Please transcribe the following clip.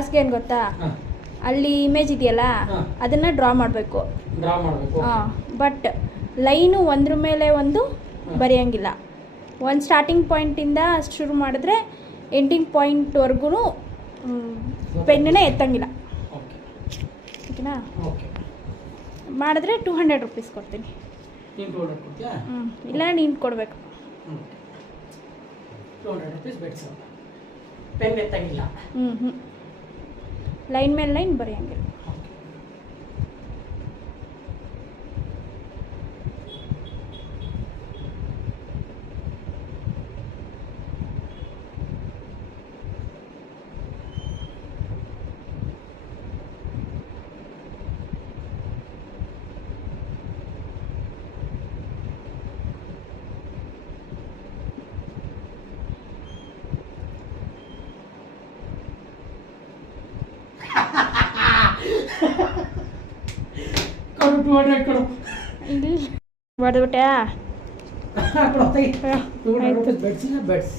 ಲಾಸ್ಟ್ಗೆ ಏನು ಗೊತ್ತಾ, ಅಲ್ಲಿ ಇಮೇಜ್ ಇದೆಯಲ್ಲ ಅದನ್ನು ಡ್ರಾ ಮಾಡಬೇಕು. ಬಟ್ ಲೈನು ಒಂದ್ರ ಮೇಲೆ ಒಂದು ಬರೆಯೋಂಗಿಲ್ಲ. ಒಂದು ಸ್ಟಾರ್ಟಿಂಗ್ ಪಾಯಿಂಟಿಂದ ಶುರು ಮಾಡಿದ್ರೆ ಎಂಡಿಂಗ್ ಪಾಯಿಂಟ್ವರೆಗೂ ಪೆನ್ನನ್ನೇ ಎತ್ತಂಗಿಲ್ಲ. ಓಕೆನಾ? ಮಾಡಿದ್ರೆ 200 ರೂಪೀಸ್ ಕೊಡ್ತೀನಿ. ಇಲ್ಲ ನೀನು ಕೊಡಬೇಕು. 200 ರೂಪೀಸ್ ಬೆಡ್ಸ್ ಪೆನ್ ಎತ್ತಂಗಿಲ್ಲ. ಲೈನ್ ಮೇಲೆ ಲೈನ್ ಬರೆಯೋಂಗಿಲ್ಲ. ಇಲ್ಲಿ ಬರೆದ್ಬಿಟ್ಯಾ? ಬೆಡ್ಸ್